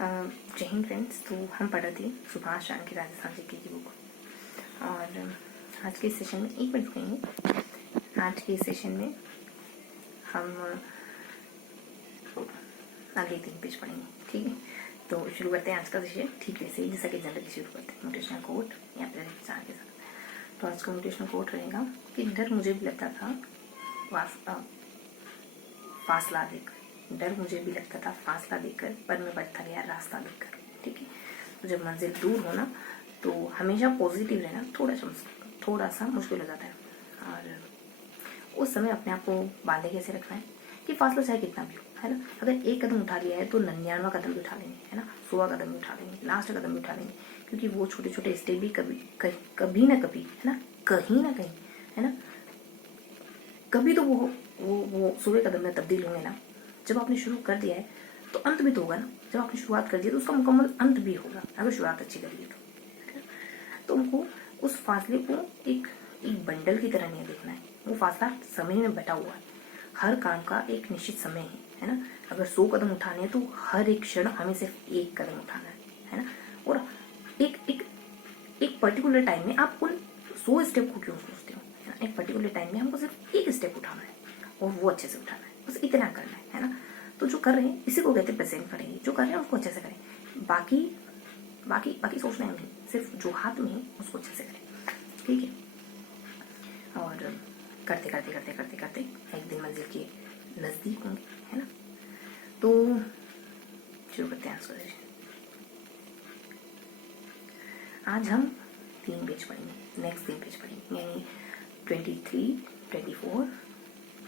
जय हिंद फ्रेंड्स। तो हम पढ़ रहे थे सुभाष चाणक्य राजस्थान जीके की बुक, और आज के सेशन में एक मिनट रुकेंगे। आज के सेशन में हम आगे 3 पेज पढ़ेंगे, ठीक है। तो शुरू करते हैं आज का सेशन ठीक वैसे ही जैसा कि जनरली शुरू करते हैं, मोटिवेशनल कोट या फिर विचार के साथ। तो आज का मोटिवेशनल कोट रहेगा कि डर मुझे भी लगता था फासला देकर, डर मुझे भी लगता था फासला देकर, पर मैं बढ़ता गया रास्ता देकर, ठीक है। तो जब मंजिल दूर हो ना तो हमेशा पॉजिटिव रहना थोड़ा सा मुश्किल हो जाता है, और उस समय अपने आप को बांधे कैसे रखना है कि फासला चाहे कितना भी हो, है ना। अगर एक कदम उठा लिया है तो 99वां कदम भी उठा लेंगे, है ना। 100वां कदम भी उठा लेंगे, लास्ट कदम भी उठा लेंगे, क्योंकि वो छोटे छोटे स्टेप भी कभी ना कभी, है ना, कहीं ना कहीं, है ना, कभी तो वो 100वें कदम में तब्दील होंगे ना। जब आपने शुरू कर दिया है तो अंत भी तो होगा ना। जब आपने शुरुआत कर दी तो उसका मुकम्मल अंत भी होगा, अगर शुरुआत अच्छी करिए तो हमको उस फासले को एक बंडल की तरह नहीं देखना है। वो फासला समय में बटा हुआ है, हर काम का एक निश्चित समय है ना। अगर 100 कदम उठाने हैं तो हर एक क्षण हमें सिर्फ एक कदम उठाना है ना। और एक पर्टिकुलर टाइम में आप उन 100 स्टेप को क्यों सोचते हो, है ना। एक पर्टिकुलर टाइम में हमको सिर्फ एक स्टेप उठाना है और वो अच्छे से उठाना है, बस इतना करना है ना। तो जो कर रहे हैं इसी को कहते हैं प्रेजेंट करेंगे, जो कर रहे हैं उसको अच्छे से करें। बाकी सोचना है नहीं, सिर्फ जो हाथ में है उसको अच्छे से करें, ठीक है। और करते करते करते करते करते एक दिन मंजिल के नजदीक होंगे, है ना। तो शुरू करते हैं आंसर। आज हम 3 पेज पढ़ेंगे, नेक्स्ट 3 पेज पढ़ेंगे, यानी 23, 24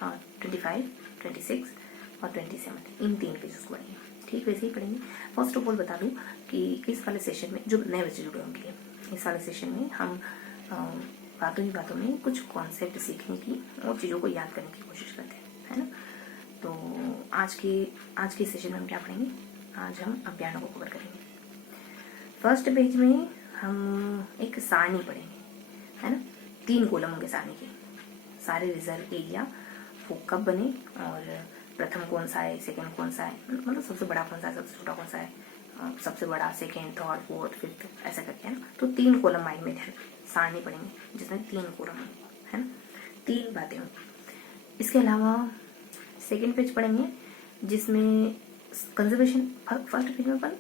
और 25, 26 और 27, इन 3 पेजेस को पढ़ेंगे, ठीक वैसे ही पढ़ेंगे। फर्स्ट ऑफ ऑल बता दूं कि इस वाले सेशन में जो नए बच्चे जुड़े होंगे, इस वाले सेशन में हम बातों ही बातों में कुछ कॉन्सेप्ट सीखने की और चीज़ों को याद करने की कोशिश करते हैं, है ना। तो आज के सेशन में हम क्या पढ़ेंगे, आज हम अभियानों को कवर करेंगे। फर्स्ट पेज में हम एक सारणी पढ़ेंगे, है ना। 3 कॉलम होंगे सारणी के, सारे रिजर्व एरिया वो कब बने और प्रथम कौन सा है, सेकंड कौन सा है, मतलब सबसे बड़ा कौन सा है, सबसे छोटा कौन सा है, सबसे बड़ा, सेकंड, थर्ड, फोर्थ, फिफ्थ, ऐसा करके, है ना। तो 3 कॉलम माइंड में ध्यान, सारणी पढ़ेंगे जिसमें 3 कॉलम है ना, 3 बातें होंगी। इसके अलावा सेकेंड पेज पढ़ेंगे जिसमें कंजर्वेशन, फर्स्ट पेज में अपन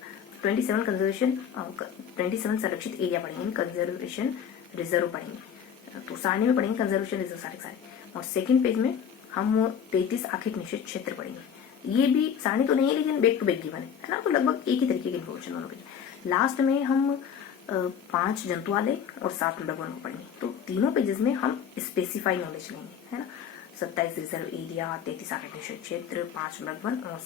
27 संरक्षित एरिया पढ़ेंगे, कंजर्वेशन रिजर्व पढ़ेंगे। तो सारणी में पढ़ेंगे कंजर्वेशन रिजर्व सारे, और सेकंड पेज में हम 33 आर्थिक निषेध क्षेत्र पढ़ेंगे। ये भी सारणी तो नहीं है लेकिन बैक टू बैक गिवन है ना, तो लगभग एक ही तरीके की इन्फॉर्मेशन दोनों पेज। लास्ट में हम 5 जंतुआलय और 7 मृगवन को पढ़ेंगे। तो तीनों पेजेस में हम स्पेसिफाई नॉलेज लेंगे, है ना। 27 रिजर्व एरिया, 33 आर्थिक निषेध क्षेत्र, 5 मृगवन और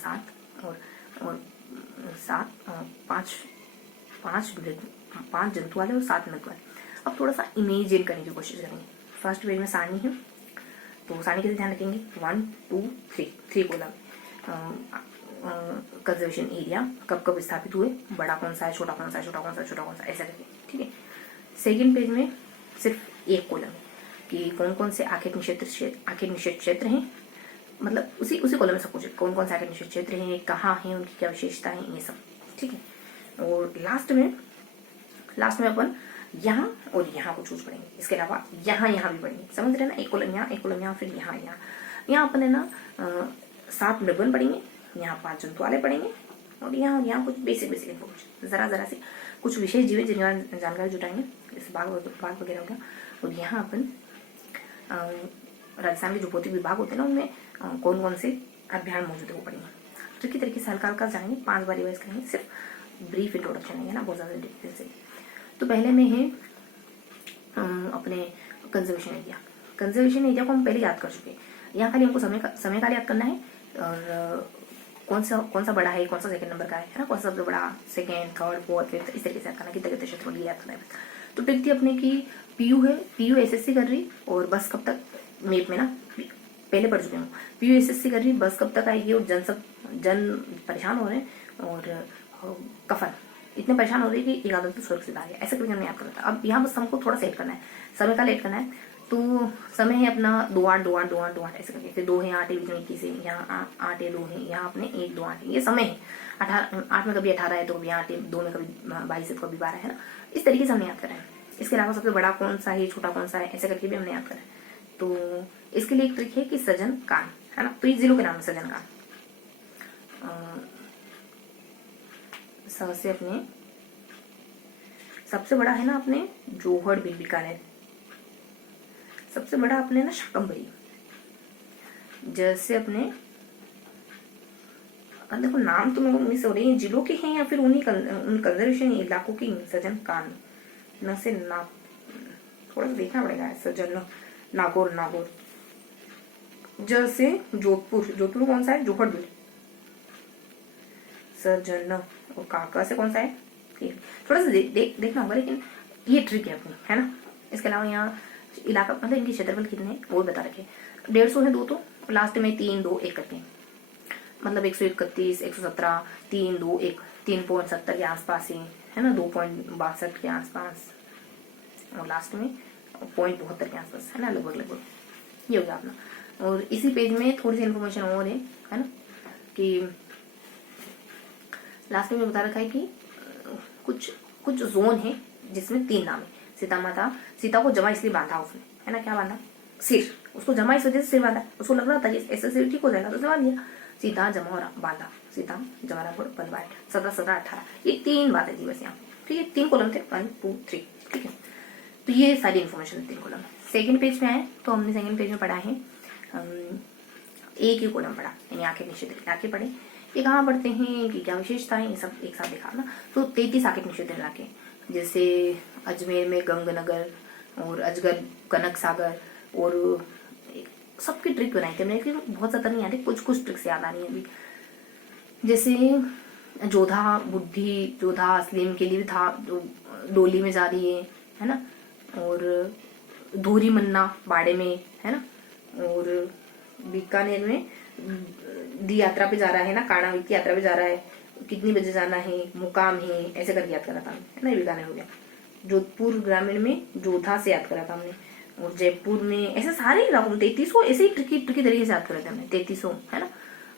5 जंतुआलय और 7 मृगवन। अब थोड़ा सा इमेजिन करने की कोशिश करेंगे। फर्स्ट पेज में सारणी है, तो सारणी कैसे ध्यान रखेंगे, 1, 2, 3 कॉलम। कंजर्वेशन एरिया कब कब स्थापित हुए, बड़ा कौन सा है, छोटा कौन सा है, छोटा कौन सा है, छोटा कौन सा, ऐसा करके, ठीक है। सेकंड पेज में सिर्फ एक कॉलम है कि कौन कौन से आर्थिक निषेध क्षेत्र हैं, मतलब उसी कॉलम में सब कुछ है, कौन कौन से आर्थिक निषेध क्षेत्र हैं, कहाँ हैं, उनकी क्या विशेषता है, ये सब, ठीक है। और लास्ट में अपन यहाँ और यहाँ को चूज पढ़ेंगे। इसके अलावा यहाँ भी पढ़ेंगे, समझ रहे ना। एक कॉलम यहाँ, फिर यहाँ अपन है ना 7 मृगवन पढ़ेंगे, यहाँ 5 जंतुआलय पढ़ेंगे, और यहाँ कुछ बेसिक इन्फॉर्मेशन, जरा से कुछ विशेष जीवित जानकारी जुटाएंगे, जैसे बाघ वगैरह हो गया। और यहाँ अपन राजस्थान के जो भौतिक विभाग होते हैं ना, उनमें कौन कौन से अभियान मौजूद है वो पढ़ेंगे। ट्रिकी तरीके से हल्का जाएंगे, 5 बार रिवाइज करेंगे, सिर्फ ब्रीफ इंट्रोडक्शन है ना, बहुत ज्यादा डिटेल से। तो पहले में है अपने कंजर्वेशन एरिया को हम पहले याद कर चुके हैं। यहाँ खाली हमको समय काल याद करना है, और कौन सा बड़ा है, कौन सा सेकंड नंबर का है ना, कौन सा सबसे बड़ा, सेकंड, थर्ड, फोर्थ, फिफ्थ, इस तरीके से याद करना, कितने क्षेत्र याद करना है। तो ट्रिक थी अपने की पीयू एसएससी कर रही, और बस कब तक मेप में ना पहले पढ़ चुके हूँ, पीयू एसएससी कर रही, बस कब तक आएगी, और जन परेशान हो रहे हैं, और कफन इतने परेशान हो रही है कि एक आदत तो स्वर्ग से आ गया, ऐसा करके हमने याद करा था। अब यहाँ बस हमको थोड़ा सा ऐड करना है, समय काल ऐड करना है, तो समय है अपना 2 8 2 8 2 8 2 8 ऐसे करके, फिर 2 है 8 है बीच में 21 है, यहाँ 8 है 2 है, यहाँ अपने 1 2 8 है, ये समय है। 8 में कभी 18 है तो कभी 8 है, 2 में कभी 22 है तो कभी 12 है ना। इस तरीके से हमने याद करा है। इसके अलावा सबसे बड़ा कौन सा है, छोटा कौन सा है, ऐसे करके भी हमने याद करा है। तो इसके लिए एक ट्रिक है कि सजन कान, है ना। तो ये जिलों के नाम है सजन कान। स से अपने सबसे बड़ा है ना अपने जोहड़ बीकानेर, सबसे बड़ा अपने ना शाकंभरी। जैसे अपने देखो नाम तो मिस हो रही है, जिलों के हैं या फिर उन कंजर्वेशन इलाकों के। सजन कान न से ना, थोड़ा सा देखना पड़ेगा। सजन नागौर, नागौर। जैसे जोधपुर, जोधपुर कौन सा है, जोहड़बीड़। सजन और काका से कौन सा है, थोड़ा सा देखना होगा, लेकिन ये ट्रिक है अपनी, है ना। इसके अलावा यहाँ इलाका मतलब इनके क्षेत्रफल कितने हैं वो बता रखे। 150 है 2 तो लास्ट में 3 2 1 करके, मतलब 131 117 3 2 1 3.70 के आसपास ही, है ना। 2.62 के आसपास और लास्ट में 0.72 के आसपास, है ना, लगभग लगभग ये हो गया अपना। और इसी पेज में थोड़ी सी इन्फॉर्मेशन और है ना, कि लास्ट में बता रखा है कि कुछ जोन है जिसमें 3 नाम है। सीता माता, सीता को जमा इसलिए बांधा उसने, है ना, क्या बांधा, सिर। उसको जमा इस वजह से सिर बांधा, उसको लग रहा था ऐसे सिर ठीक हो जाएगा तो उसने बांध दिया। सीता जमा और बांधा, सीता जमा बंधवाया, 17 17 18, ये 3 बातें थी बस यहाँ, ठीक है। 3 कॉलम थे, 1 2 3, ठीक है। तो ये सारी इन्फॉर्मेशन 3 कॉलम। सेकंड पेज में आए तो हमने सेकंड पेज में पढ़ा है एक ही कॉलम पढ़ा, यानी आंखें निषेध आंखें पढ़े। ये कहाँ पढ़ते हैं कि क्या विशेषता है, ये सब एक साथ देखा ना। तो 33 आंखें निषेध इलाके, जैसे अजमेर में गंगनगर और अजगर कनक सागर, और सबकी ट्रिक बनाई थी हमने, बहुत ज्यादा नहीं आ रही, कुछ कुछ ट्रिक्स याद आ रही है अभी। जैसे जोधा बुद्धि, जोधा असलीम के लिए भी था, डोली में जा रही है ना। और धोरी मन्ना बाड़े में, है ना। और बीकानेर में दी यात्रा पे जा रहा है ना, काणावीर की यात्रा पे जा रहा है, कितनी बजे जाना है, मुकाम है, ऐसे करके याद करा था, है ना। बीकानेर हो गया। जोधपुर ग्रामीण में जोधा से याद करा था हमने, और जयपुर में, ऐसे सारे इलाकों में 33 को ऐसे ही ट्रिकी तरीके से याद करे थे हमने, 33 है ना।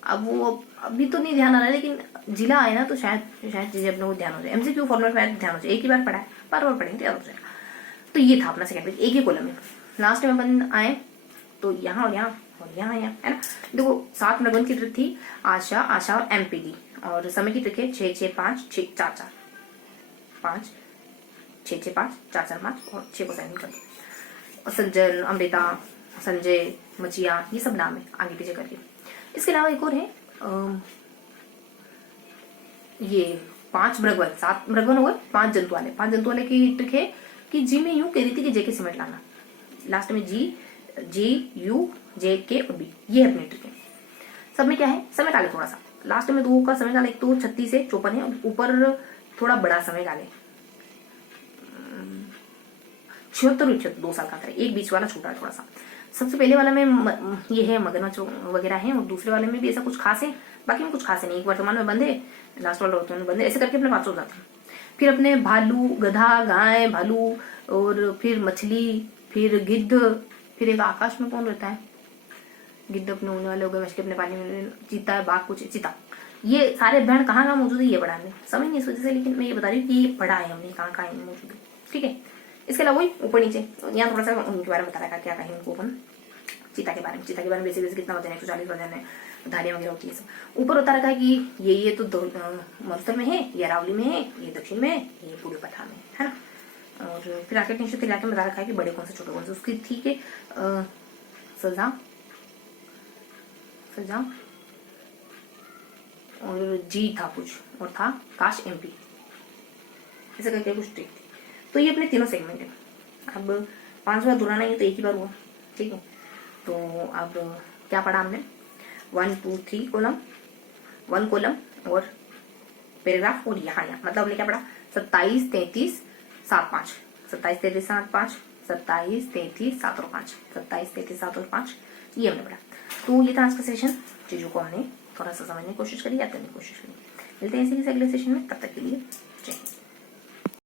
अब वो अभी तो नहीं ध्यान आ रहा है, लेकिन जिला आए ना तो शायद चीजें अपने को ध्यान हो जाए। MCQ फॉर्मेट में ध्यान हो जाए, एक ही बार पढ़ा है, बार बार पढ़ेंगे याद हो जाएगा। तो ये था अपना सेकंड पेज, एक ही कॉलम में। लास्ट में अपन आए तो यहाँ और यहाँ और यहाँ है ना। देखो 7 नगन की ट्रिक थी, आशा और MPD। और समय की ट्रिक है 6 6 5 6 4 4 5 6 6 5 4 4 5 और 6 को साइन कर दो। संजन, अमृता, संजय, मचिया, ये सब नाम है आगे पीछे करके। इसके अलावा एक और है ये 5 मृगवन, 7 मृगवन हो गए, 5 जंतु वाले। 5 जंतु वाले की ट्रिक है कि जी में यूं कह रही थी कि जे के सिमट लाना, लास्ट में जी यू जे के और बी, ये अपनी ट्रिक है। सब में क्या है, समय डाले थोड़ा सा, लास्ट में 2 का समय डाले, एक तो 36 से 54 है, ऊपर थोड़ा बड़ा समय डाले 76 2 साल का करे, एक बीच वाला छोटा है थोड़ा सा। सबसे पहले वाला में ये है मगरमच्छ वगैरह है, और दूसरे वाले में भी ऐसा कुछ खास है, बाकी में कुछ खास है नहीं। एक वर्तमान में बंद है, लास्ट वाला वर्तमान में बंद है, ऐसे करके अपने 500 हो जाते हैं। फिर अपने भालू, गधा, गाय, भालू, और फिर मछली, फिर गिद्ध, फिर एक आकाश में कौन रहता है, गिद्ध अपने होने वाले हो गए, मछली अपने पानी में, चीता है, बाघ कुछ चीता। ये सारे अभ्यारण कहाँ मौजूद है ये पढ़ा हमने, समझ नहीं इस वजह से, लेकिन मैं ये बता रही हूँ कि ये पढ़ा है हमने कहाँ कहाँ मौजूद है, ठीक है। इसके अलावा वही ऊपर नीचे यहाँ थोड़ा सा उनके बारे में बता रखा, क्या कहें उनको अपन, चीता के बारे में। चीता के बारे में बेसिक कितना वजन है, 140 वजन है, धारियां वगैरह होती है सब। ऊपर बता रखा है कि ये तो मरुस्थल में है, ये अरावली में है, ये दक्षिण में है, ये पूर्वी पठार में है ना। और फिर आगे निश्चित इलाके में बता रखा है कि बड़े कौन से छोटे कौन से, उसकी ठीक है। सजा और जी था कुछ, और था काश MP, ऐसा करके कुछ ट्रिक थी। तो ये अपने तीनों सेगमेंट है। अब 5 बार दोहराना ही तो एक ही बार हुआ, ठीक है। तो अब क्या पढ़ा हमने, 1 2 3 कॉलम, 1 कॉलम और पैराग्राफ, और यहाँ मतलब हमने क्या पढ़ा, 27 33 7 5, 27 33 7 5, 27 33 7 और 5, 27 33 7 और 5, ये हमने पढ़ा। तो ये था आज का सेशन, चीजों को हमने थोड़ा सा समझने की कोशिश करी, याद करने की कोशिश करी। मिलते हैं इसी अगले सेशन में, तब तक के लिए जय हिंद।